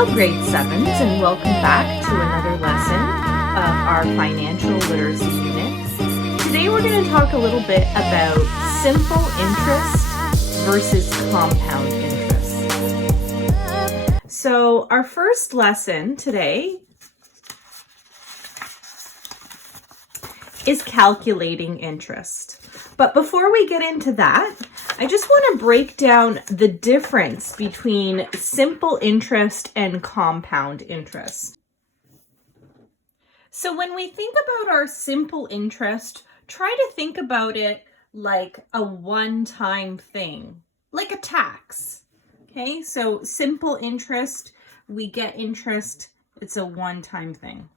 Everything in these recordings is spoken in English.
Hello, grade 7s, and welcome back to another lesson of our financial literacy unit. Today we're going to talk a little bit about simple interest versus compound interest. So our first lesson today is calculating interest. But before we get into that, I just want to break down the difference between simple interest and compound interest. So when we think about our simple interest, try to think about it like a one-time thing, like a tax. Okay, so simple interest, we get interest, it's a one-time thing.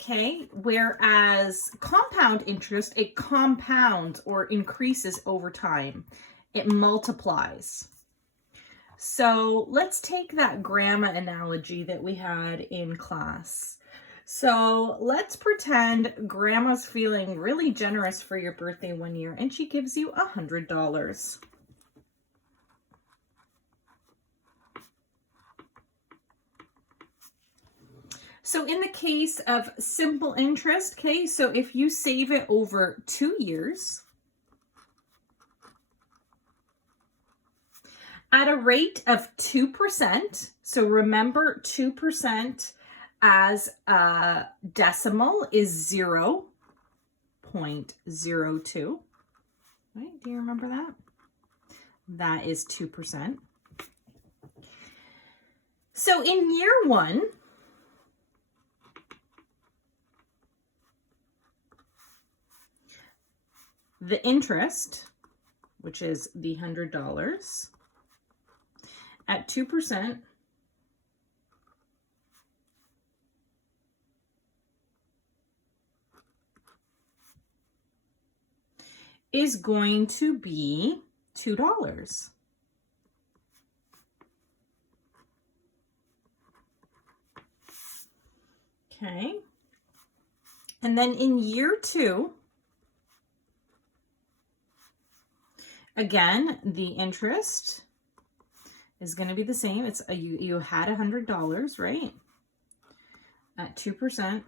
Okay, whereas compound interest, it compounds or increases over time. It multiplies. So let's take that grandma analogy that we had in class. So let's pretend grandma's feeling really generous for your birthday one year and she gives you $100. So in the case of simple interest, okay, so if you save it over 2 years at a rate of 2%, so remember 2% as a decimal is 0.02, right? Do you remember that? That is 2%. So in year 1, the interest, which is the $100, at 2%, is going to be $2. Okay. And then in year 2, again, the interest is going to be the same. It's you had $100, right? At 2%.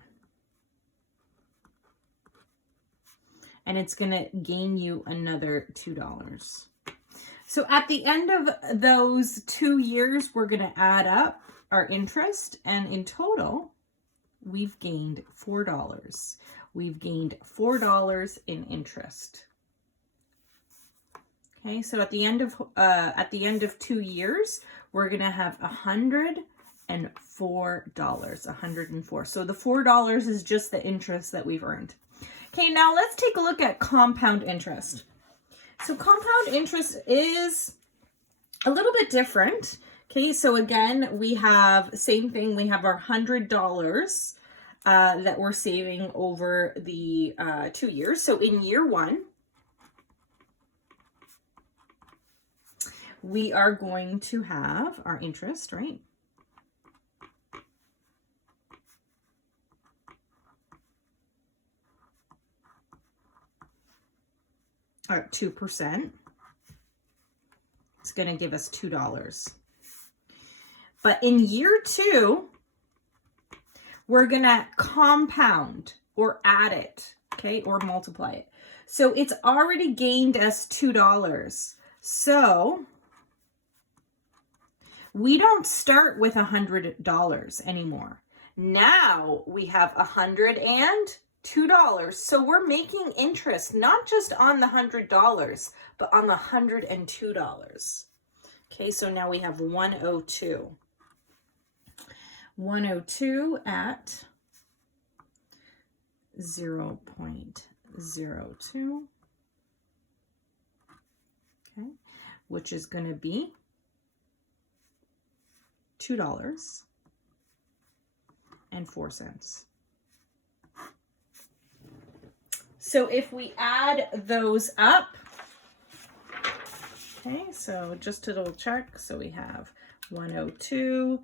And it's going to gain you another $2. So at the end of those 2 years, we're going to add up our interest. And in total, we've gained $4. We've gained $4 in interest. Okay, so at the end of 2 years, we're gonna have $104. 104. So the $4 is just the interest that we've earned. Okay, now let's take a look at compound interest. So compound interest is a little bit different. Okay, so again, we have same thing. We have our $100 that we're saving over the 2 years. So in year 1. We are going to have our interest, right? Our 2%. It's going to give us $2. But in year 2, we're going to compound or add it, okay, or multiply it. So it's already gained us $2. So we don't start with $100 anymore. Now we have $102. So we're making interest not just on the $100, but on the $102. Okay, so now we have 102. 102 at 0.02. Okay, which is going to be $2.04. So if we add those up, okay, so just to double check, so we have 102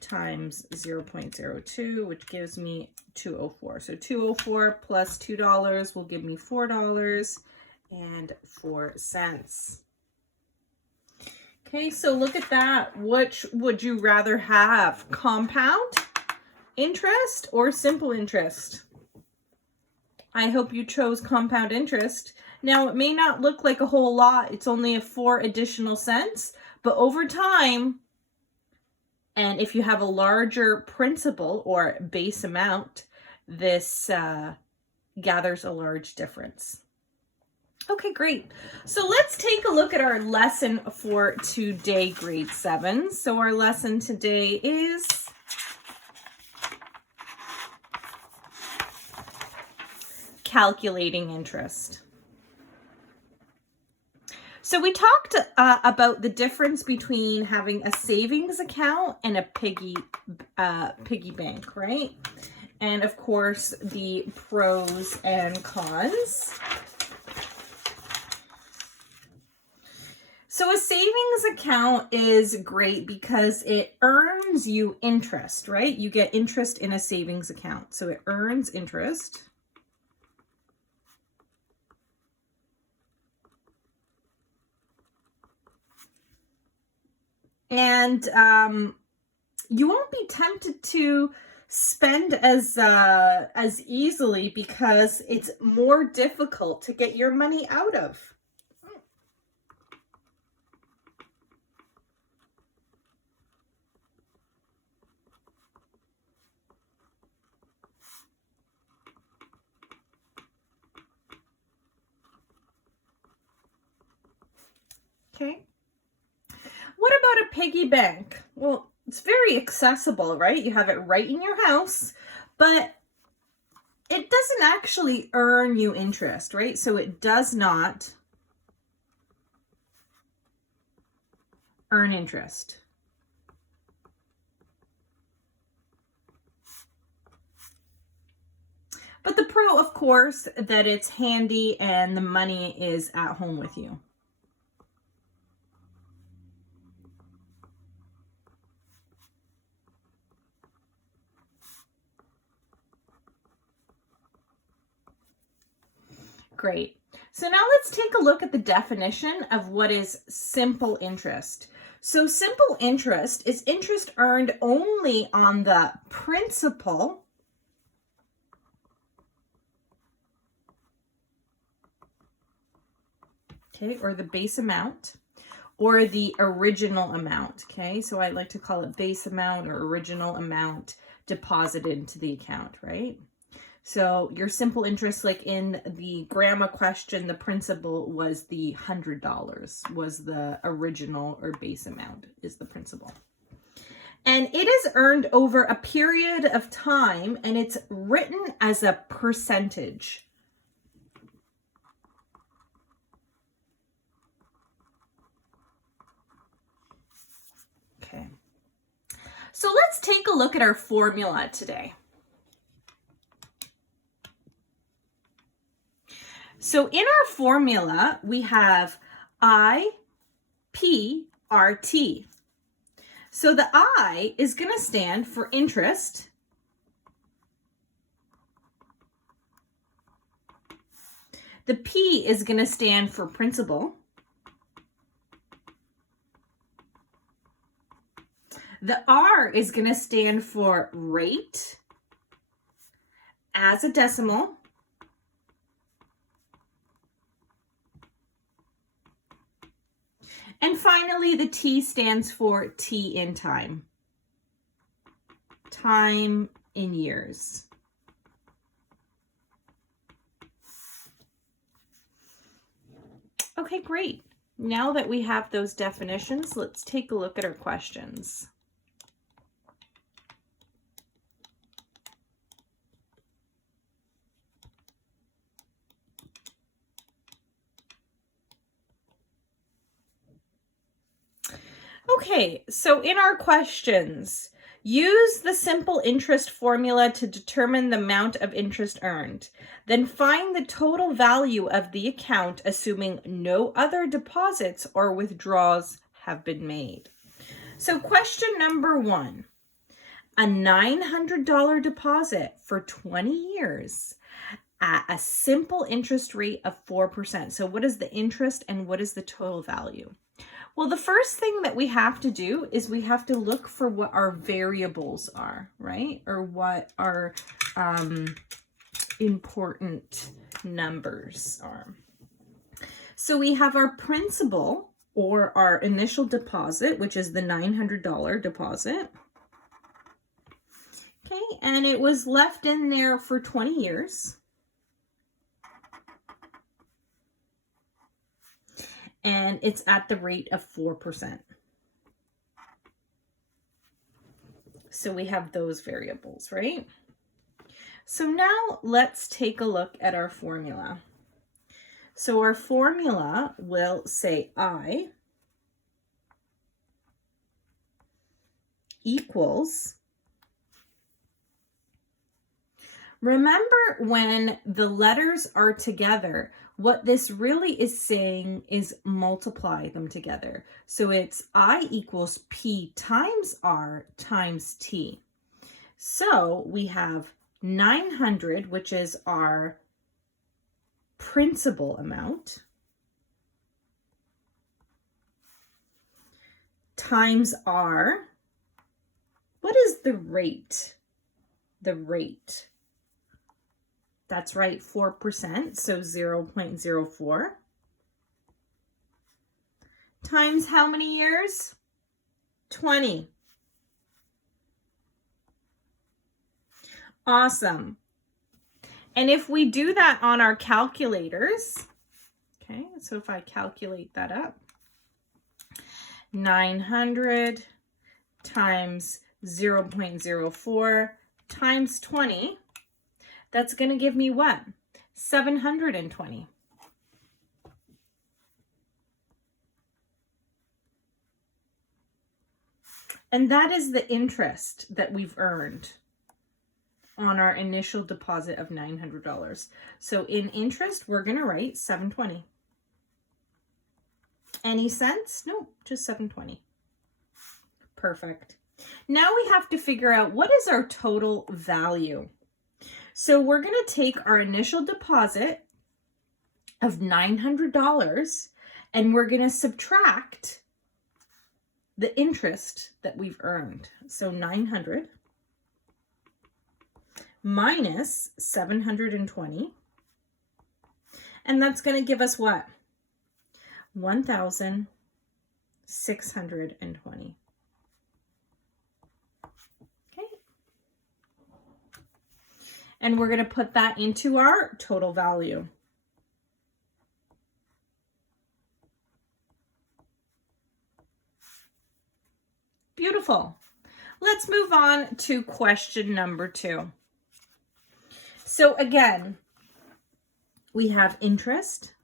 times 0.02, which gives me 204. So 204 plus $2 will give me $4.04. Okay, so look at that. Which would you rather have? Compound interest or simple interest? I hope you chose compound interest. Now, it may not look like a whole lot. It's only 4 additional cents, but over time, and if you have a larger principal or base amount, this gathers a large difference. Okay, great. So let's take a look at our lesson for today, grade 7. So our lesson today is calculating interest. So we talked about the difference between having a savings account and a piggy bank, right? And of course, the pros and cons. So a savings account is great because it earns you interest, right? You get interest in a savings account. So it earns interest. And you won't be tempted to spend as easily because it's more difficult to get your money out of. Okay. What about a piggy bank? Well, it's very accessible, right? You have it right in your house, but it doesn't actually earn you interest, right? So it does not earn interest. But the pro, of course, that it's handy and the money is at home with you. Great. So now let's take a look at the definition of what is simple interest. So simple interest is interest earned only on the principal or the base amount, or the original amount, okay? So I like to call it base amount or original amount deposited into the account, right? So your simple interest, like in the grandma question, the principal was the $100, was the original or base amount is the principal. And it is earned over a period of time, and it's written as a percentage. Okay. So let's take a look at our formula today. So in our formula, we have I, P, R, T. So the I is going to stand for interest. The P is going to stand for principal. The R is going to stand for rate as a decimal. And finally, the T stands for T in time. Time in years. Okay, great. Now that we have those definitions, let's take a look at our questions. Okay, so in our questions, use the simple interest formula to determine the amount of interest earned. Then find the total value of the account, assuming no other deposits or withdrawals have been made. So question number 1, a $900 deposit for 20 years at a simple interest rate of 4%. So what is the interest and what is the total value? Well, the first thing that we have to do is we have to look for what our variables are, right? Or what our important numbers are. So we have our principal, or our initial deposit, which is the $900 deposit. Okay, and it was left in there for 20 years. And it's at the rate of 4%. So we have those variables, right? So now let's take a look at our formula. So our formula will say I equals, remember when the letters are together, what this really is saying is multiply them together. So it's I equals P times R times T. So we have 900, which is our principal amount, times R. What is the rate? The rate. That's right, 4%, so 0.04. Times how many years? 20. Awesome. And if we do that on our calculators, okay, so if I calculate that up, 900 times 0.04 times 20, that's going to give me what? 720. And that is the interest that we've earned on our initial deposit of $900. So in interest, we're going to write 720. Any cents? No, just 720. Perfect. Now we have to figure out what is our total value. So we're going to take our initial deposit of $900 and we're going to subtract the interest that we've earned. So 900 minus 720. And that's going to give us what? 1,620. Okay. And we're going to put that into our total value. Beautiful. Let's move on to question number 2. So again, we have interest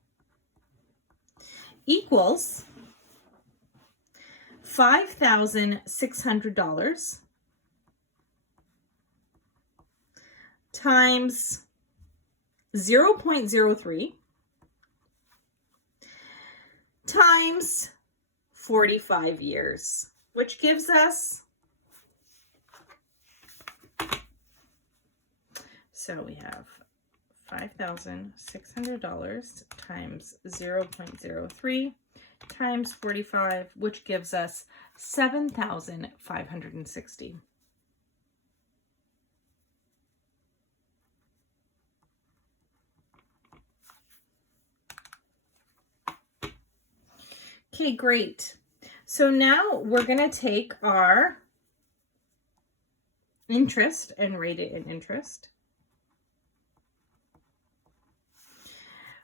equals $5,600 times 0.03 times 45 years, which gives us, so we have $5,600 times 0.03 times 45, which gives us 7,560. Okay, great. So now we're going to take our interest and rate it in interest.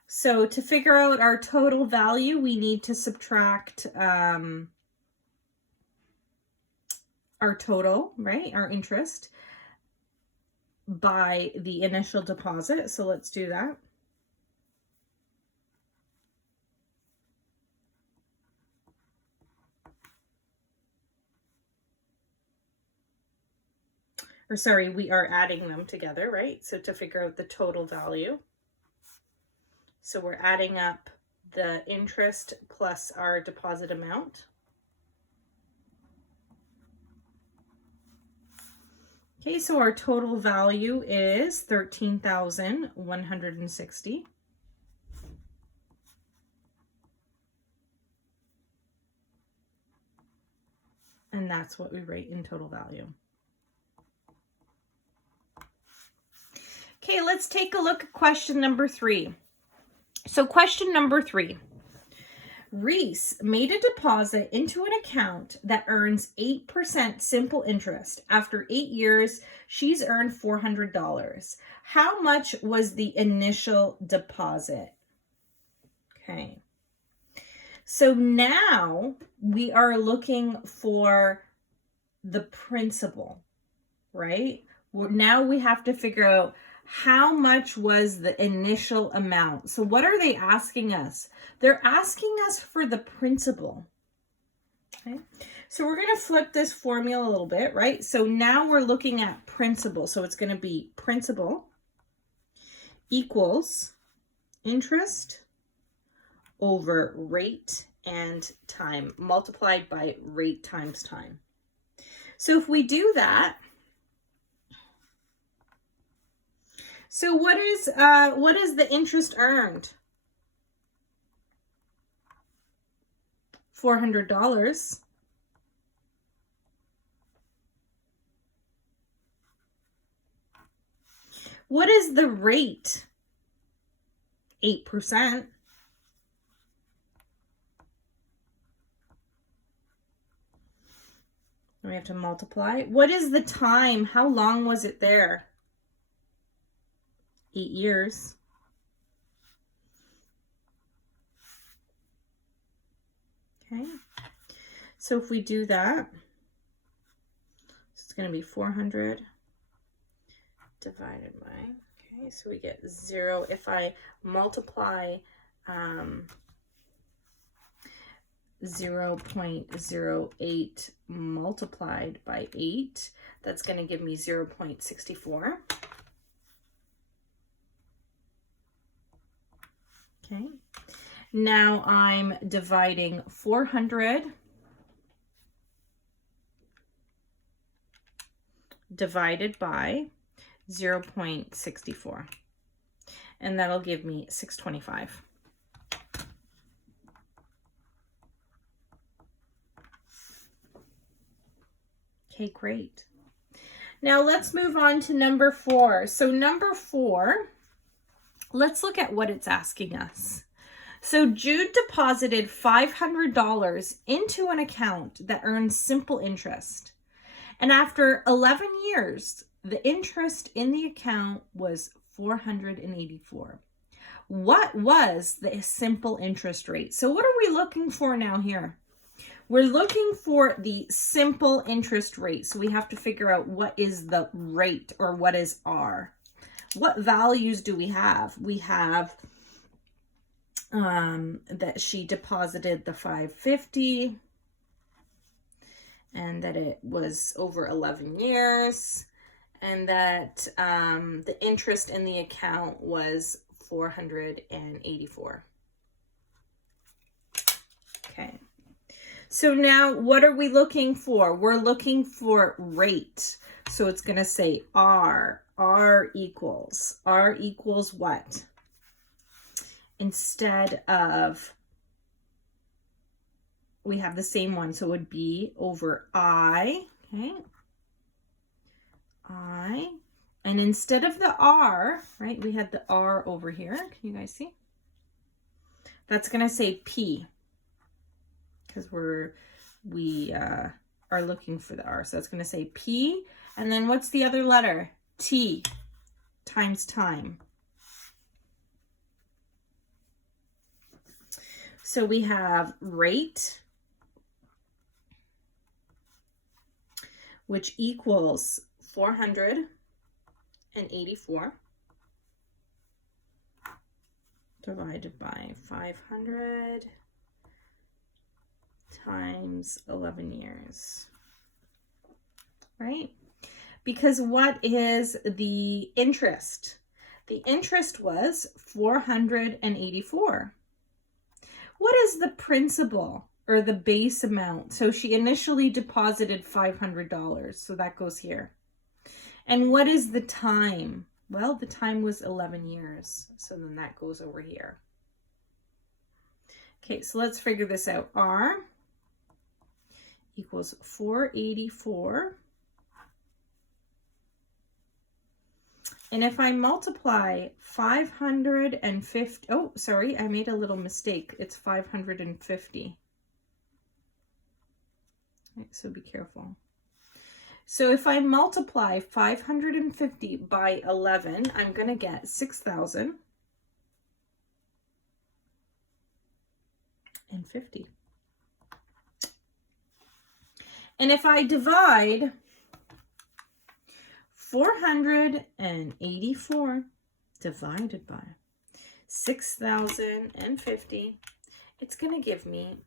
So to figure out our total value, we need to subtract our total, right? Our interest by the initial deposit. So let's do that. Or sorry, we are adding them together, right? So to figure out the total value. So we're adding up the interest plus our deposit amount. Okay, so our total value is 13,160. And that's what we write in total value. Okay, let's take a look at question number 3. So question number 3. Reese made a deposit into an account that earns 8% simple interest. After 8 years, she's earned $400. How much was the initial deposit? Okay. So now we are looking for the principal, right? Now we have to figure out how much was the initial amount. So what are they asking us? They're asking us for the principal. Okay. So we're going to flip this formula a little bit, right? So now we're looking at principal. So it's going to be principal equals interest over rate and time multiplied by rate times time. So if we do that, so what is the interest earned? $400. What is the rate? 8%. We have to multiply. What is the time? How long was it there? 8 years. Okay. So if we do that, it's going to be 400 divided by, okay, so we get 0. If I multiply 0.08 multiplied by 8, that's going to give me 0.64. Okay, now I'm dividing 400 divided by 0.64, and that'll give me 625. Okay, great. Now let's move on to number 4. So number 4, let's look at what it's asking us. So Jude deposited $500 into an account that earns simple interest. And after 11 years, the interest in the account was $484. What was the simple interest rate? So what are we looking for now here? We're looking for the simple interest rate. So we have to figure out what is the rate, or what is R. What values do we have? We have that she deposited the $550 and that it was over 11 years, and that the interest in the account was $484. Okay. So now what are we looking for? We're looking for rate. So it's going to say R. R equals what? Instead of, we have the same one, so it would be over I, okay? I, and instead of the R, right, we had the R over here. Can you guys see? That's going to say P, because we are looking for the R. So that's going to say P, and then what's the other letter? T times time. So we have rate, which equals 484 divided by 500 times 11 years, right? Because what is the interest? The interest was 484. What is the principal, or the base amount? So she initially deposited $500, so that goes here. And what is the time? Well, the time was 11 years, so then that goes over here. Okay, so let's figure this out. R equals 484. And if I multiply 550, oh, sorry, I made a little mistake. It's 550. Right, so be careful. So if I multiply 550 by 11, I'm going to get 6,050. And if I divide 484 divided by 6,050, it's going to give me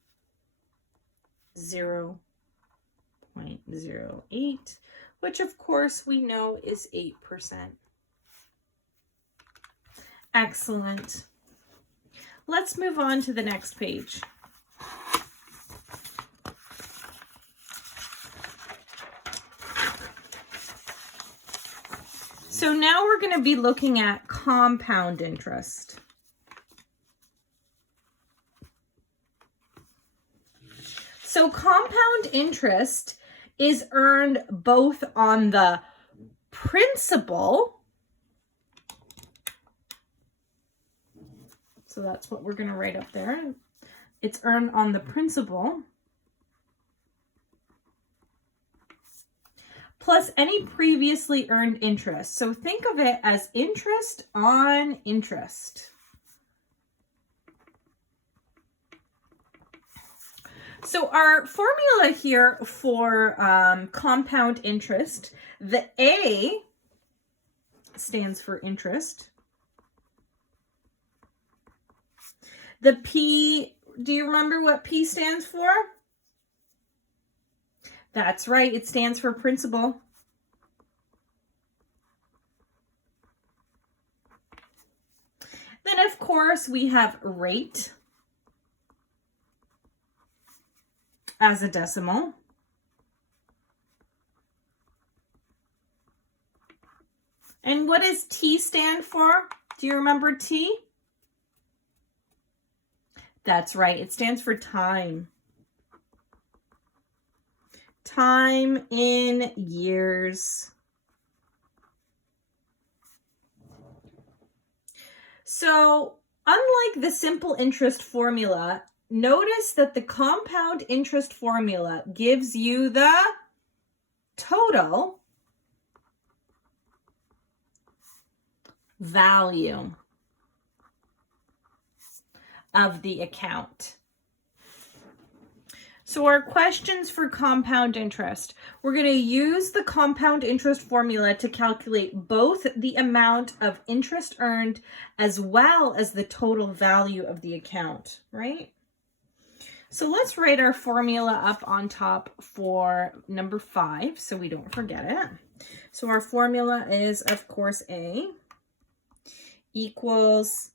0.08, which of course we know is 8%. Excellent. Let's move on to the next page. So now we're going to be looking at compound interest. So compound interest is earned both on the principal, so that's what we're going to write up there. It's earned on the principal, plus any previously earned interest. So think of it as interest on interest. So our formula here for compound interest, the A stands for interest. The P, do you remember what P stands for? That's right, it stands for principal. Then, of course, we have rate as a decimal. And what does T stand for? Do you remember T? That's right, it stands for time. Time in years. So, unlike the simple interest formula, notice that the compound interest formula gives you the total value of the account. So our questions for compound interest, we're going to use the compound interest formula to calculate both the amount of interest earned as well as the total value of the account, right? So let's write our formula up on top for number 5 so we don't forget it. So our formula is, of course, A equals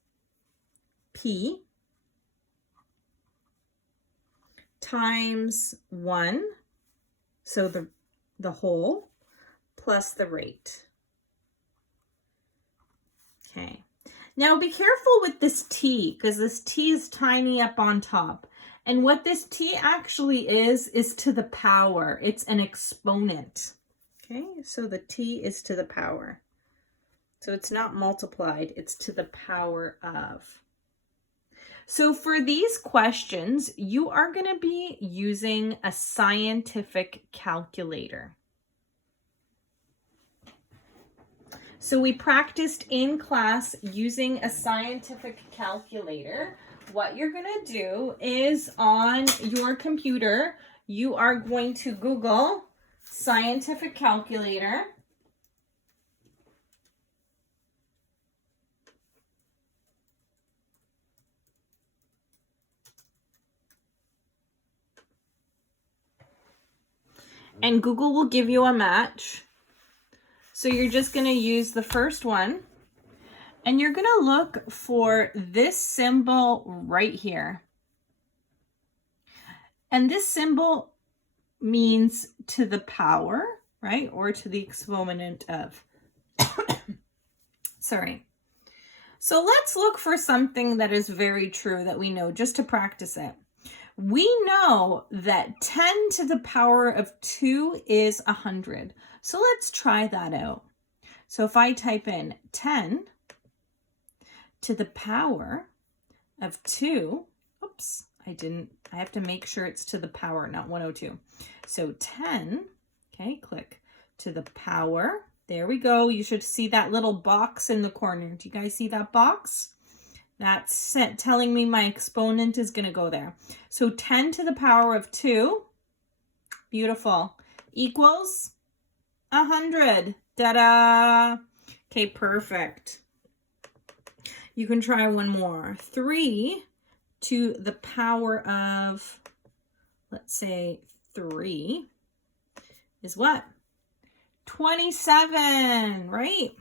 P times 1, so the whole, plus the rate. Okay. Now be careful with this T, because this T is tiny up on top. And what this T actually is to the power. It's an exponent. Okay, so the T is to the power. So it's not multiplied, it's to the power of. So for these questions, you are going to be using a scientific calculator. So we practiced in class using a scientific calculator. What you're going to do is on your computer, you are going to Google scientific calculator. And Google will give you a match. So you're just going to use the first one. And you're going to look for this symbol right here. And this symbol means to the power, right? Or to the exponent of. Sorry. So let's look for something that is very true that we know just to practice it. We know that 10 to the power of 2 is 100. So let's try that out. So if I type in 10 to the power of 2, oops, I have to make sure it's to the power, not 102. So 10, okay, click to the power. There we go. You should see that little box in the corner. Do you guys see that box? That's telling me my exponent is going to go there. So 10 to the power of 2, beautiful, equals 100. Ta-da! Okay, perfect. You can try one more. 3 to the power of, let's say 3 is what? 27, right?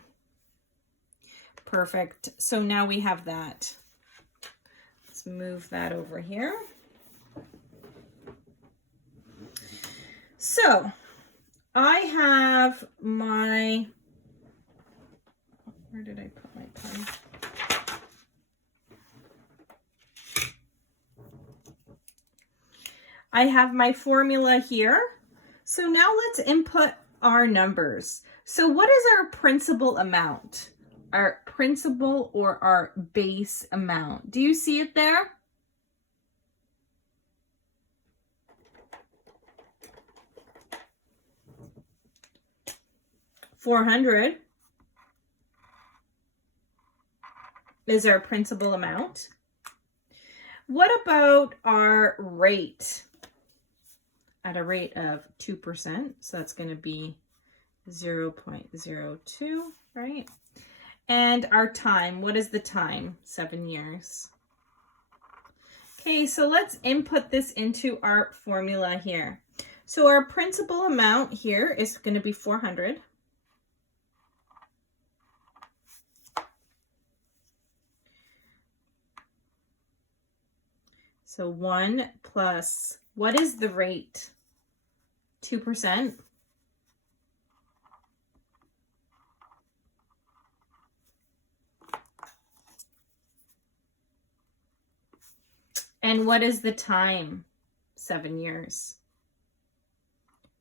Perfect. So now we have that. Let's move that over here. So I have my, where did I put my pen? I have my formula here. So now let's input our numbers. So what is our principal amount? Our principal or our base amount? Do you see it there? $400 is our principal amount. What about our rate? At a rate of 2%, so that's going to be 0.02, right? And our time, what is the time? 7 years. Okay, so let's input this into our formula here. So our principal amount here is going to be 400. So 1 plus, what is the rate? 2%. And what is the time? 7 years.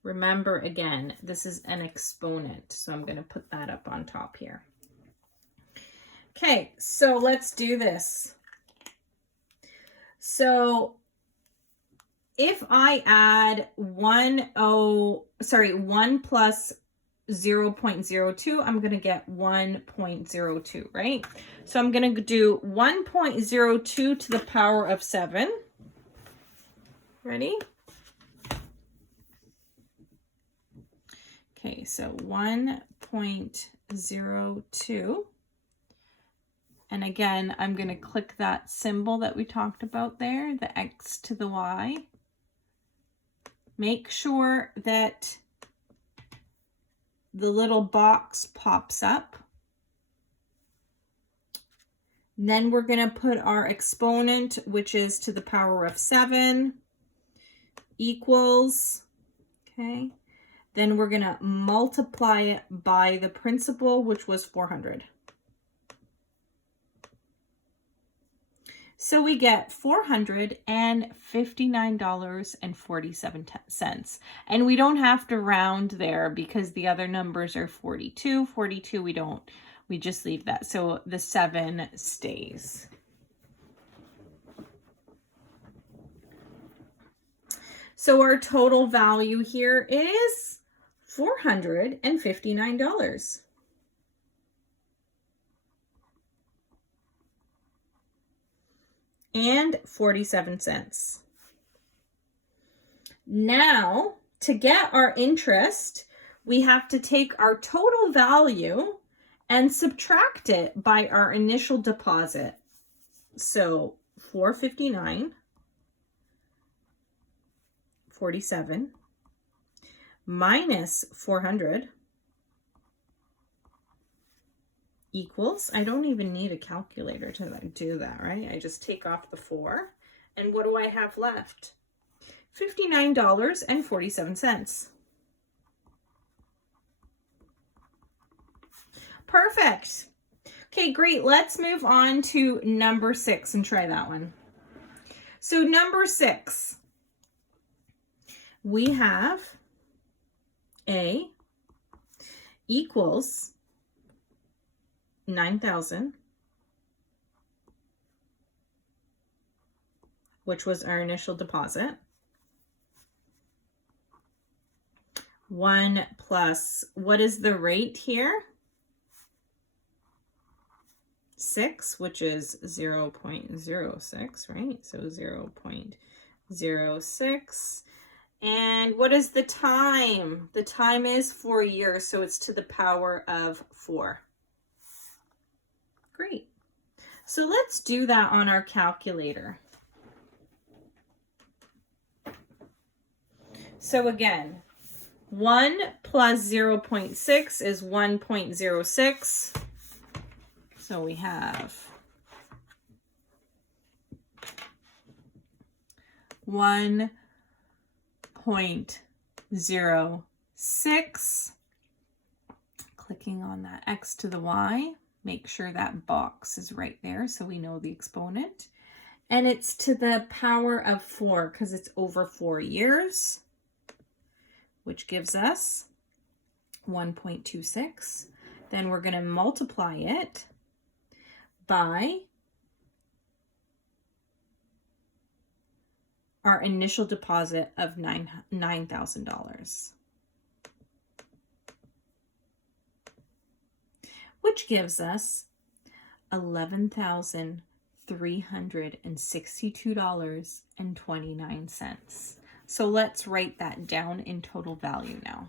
Remember, again, this is an exponent, so I'm going to put that up on top here. Okay, so let's do this. So if I add 1 plus 0.02, I'm going to get 1.02, right? So I'm going to do 1.02 to the power of 7. Ready? Okay, so 1.02. And again, I'm going to click that symbol that we talked about there, the X to the Y. Make sure that the little box pops up. And then we're going to put our exponent, which is to the power of 7, equals, okay. Then we're going to multiply it by the principal, which was 400. So we get $459.47. And we don't have to round there because the other numbers are 42. 42, we just leave that. So the 7 stays. So our total value here is $459. And 47 cents. Now, to get our interest, we have to take our total value and subtract it by our initial deposit. So 459.47 minus 400 equals, I don't even need a calculator to do that, right? I just take off the 4. And what do I have left? $59.47. Perfect. Okay, great. Let's move on to number 6 and try that one. So number 6, we have A equals 9,000, which was our initial deposit. 1 plus, what is the rate here? 6, which is 0.06, right? So 0.06. And what is the time? The time is 4 years, so it's to the power of 4. Great. So let's do that on our calculator. So again, 1 plus 0.6 is 1.06. So we have 1.06. Clicking on that x to the y. Make sure that box is right there so we know the exponent. And it's to the power of 4 because it's over 4 years, which gives us 1.26. Then we're going to multiply it by our initial deposit of $9,000, which gives us $11,362.29. So let's write that down in total value now.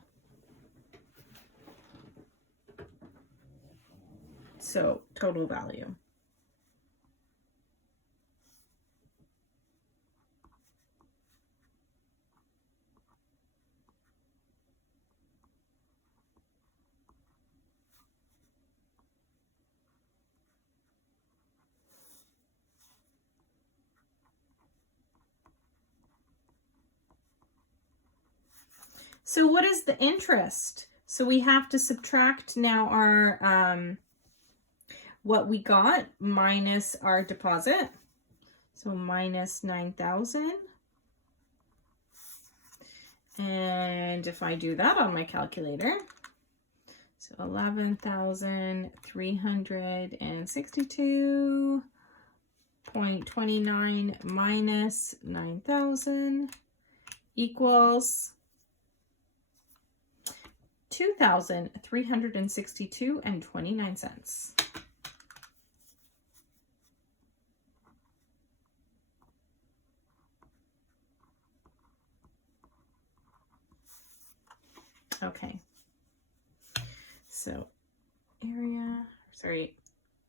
So total value. So what is the interest? So we have to subtract now our what we got minus our deposit. So minus 9,000. And if I do that on my calculator, so 11,362.29 minus 9,000 equals 2,362.29. Okay. So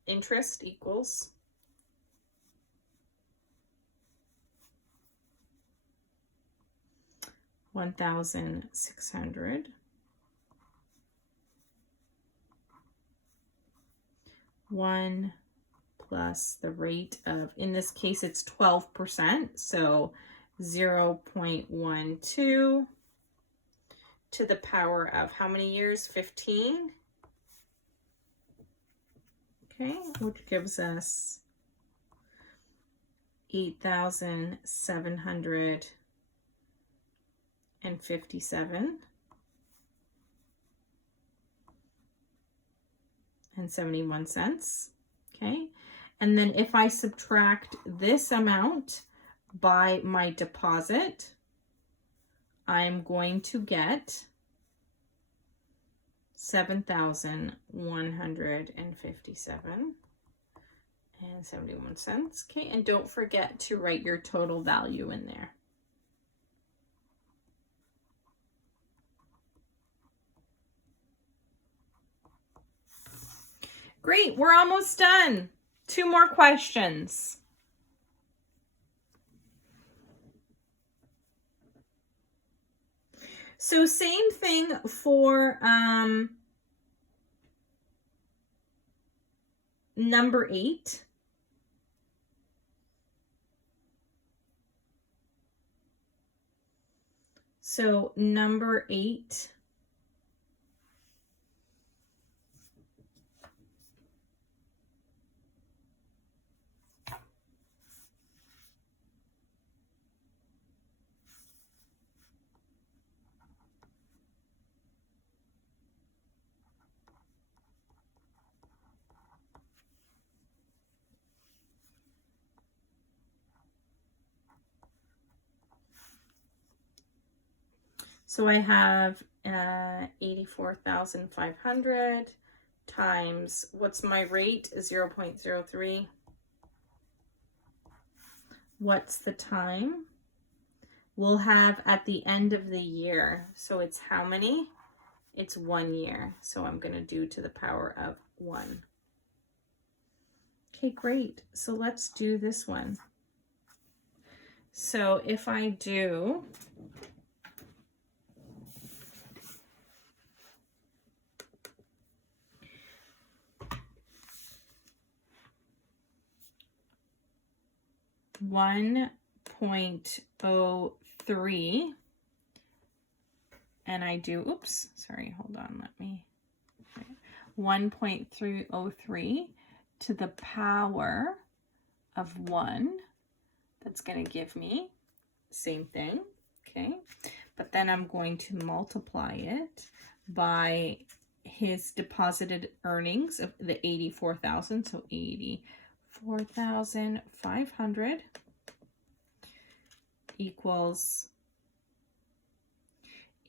interest equals $1,600 1 plus the rate of, in this case, it's 12%. So 0.12 to the power of how many years? 15. Okay, which gives us 8,757 and 71 cents. Okay, and then if I subtract this amount by my deposit, I'm going to get 7,157 and 71 cents. Okay, and don't forget to write your total value in there. Great, we're almost done. 2 more questions. So same thing for number 8. So number 8. So I have 84,500 times, what's my rate? 0.03. What's the time? We'll have at the end of the year. So it's how many? It's 1 year. So I'm going to do to the power of 1. Okay, great. So let's do this one. So if I do 1.03 and I do, oops, sorry, hold on, let me, 1.303 to the power of 1, that's going to give me same thing, okay? But then I'm going to multiply it by his deposited earnings of the 84,000, so 84,500 equals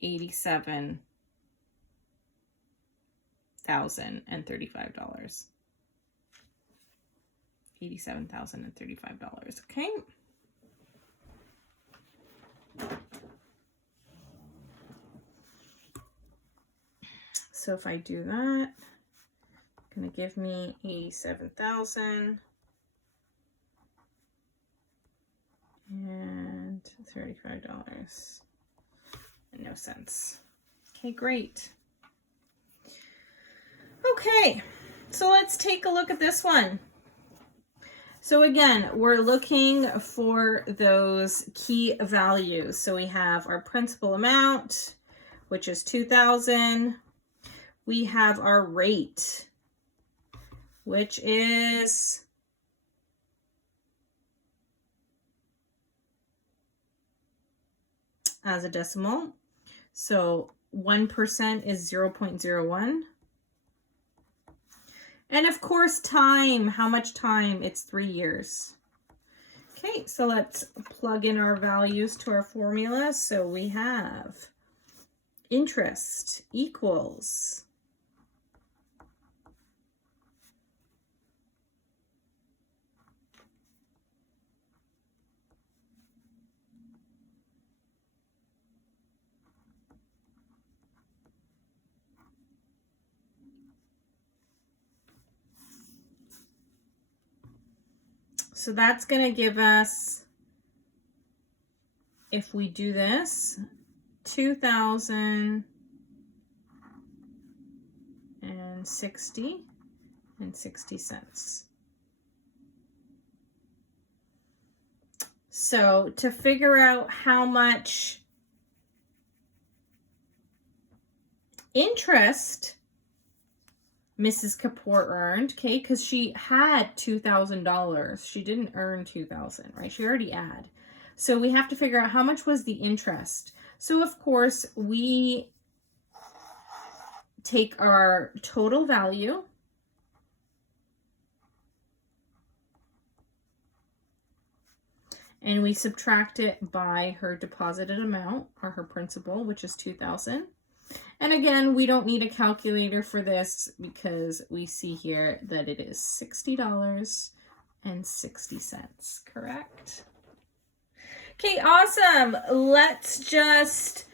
$87,035. $87,035, okay? So if I do that, it's going to give me 87,000 and $35 and no cents. Okay, great. Okay, so let's take a look at this one. So again, we're looking for those key values. So we have our principal amount, which is 2,000. We have our rate, which is as a decimal. So 1% is 0.01. And of course, time. How much time? It's 3 years. Okay, so let's plug in our values to our formula. So we have interest equals so that's going to give us, if we do this, 2,060 cents. So to figure out how much interest Mrs. Kapoor earned, okay, because she had $2,000. She didn't earn $2,000, right? She already had. So we have to figure out how much was the interest. So of course, we take our total value and we subtract it by her deposited amount, or her principal, which is 2,000. And again, we don't need a calculator for this because we see here that it is $60.60, correct? Okay, awesome. Let's just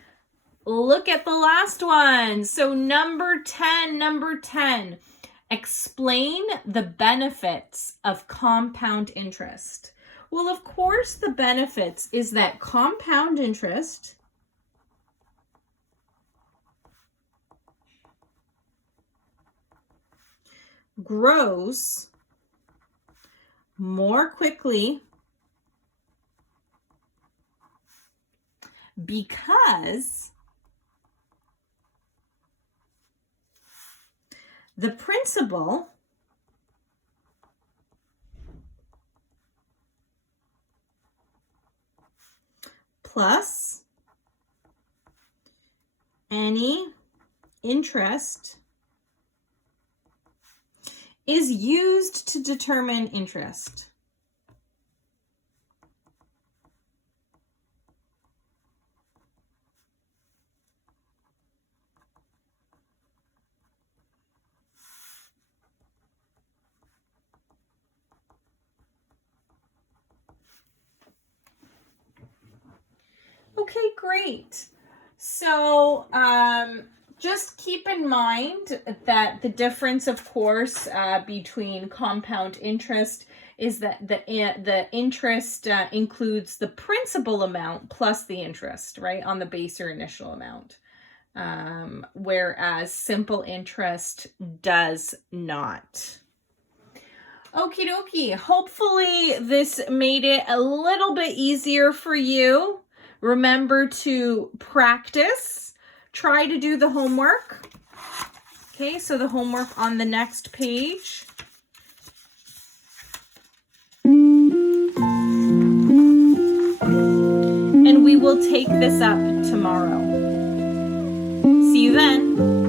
look at the last one. So number 10, explain the benefits of compound interest. Well, of course, the benefits is that compound interest grows more quickly because the principal plus any interest is used to determine interest. Okay, great. So just keep in mind that the difference, of course, between compound interest is that the interest includes the principal amount plus the interest, right, on the base or initial amount. Whereas simple interest does not. Okie dokie. Hopefully this made it a little bit easier for you. Remember to practice. Try to do the homework. Okay, so the homework on the next page. And we will take this up tomorrow. See you then.